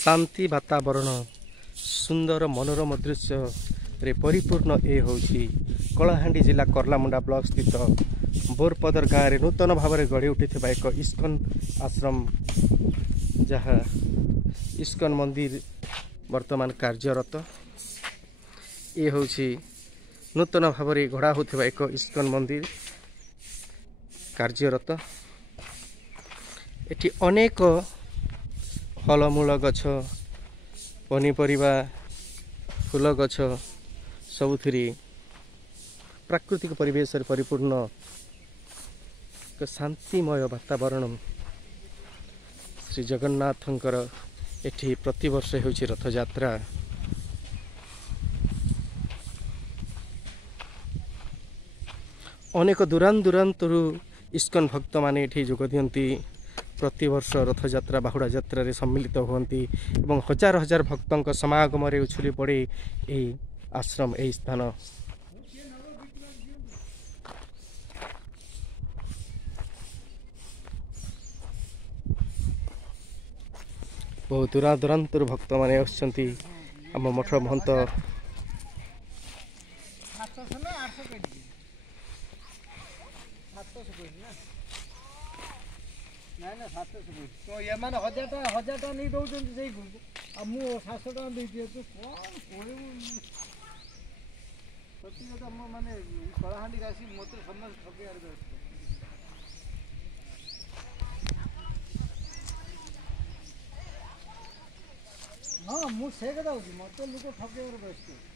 शांति वातावरण सुंदर मनोरम दृश्य रे परिपूर्ण ए होची कलाहांडी जिला कर्लामुंडा ब्लॉक स्थित बोरपदर गाँव में नूतन भाव में गढ़ी उठी एक इस्कन आश्रम जहाँ इस्कन मंदिर वर्तमान कार्यरत ये होची नूतन भाव में गढ़ा होता एक इस्कन मंदिर कार्यरत एटी अनेक फलमूल गछ पनीपरिबा फूल गछ सबुथिरी प्राकृतिक परिवेश परिपूर्ण एक शांतिमय वातावरण श्री जगन्नाथंकर एठी प्रतिवर्ष होछि रथ यात्रा। अनेक दूरान दूरांतरु इस्कन भक्त माने एठी जोग दियंती प्रतिवर्ष रथ यात्रा बाहुड़ा यात्रा रे सम्मिलित होती एवं हजार हजार भक्तों समागम रे उछली पड़े यही आश्रम यही स्थान। बहुत दूरा दूरांतर भक्त माने आछंती आम मठ महंत तो ये माने 1000 नहीं दौरान से अब मु 700 टाँग दे दिए तो कौन सत्य कथा माने कलाहांडी आसी मत समस्त ठकियार व्यस्त। हाँ मु से कथा मत लोक ठकियार व्यस्त।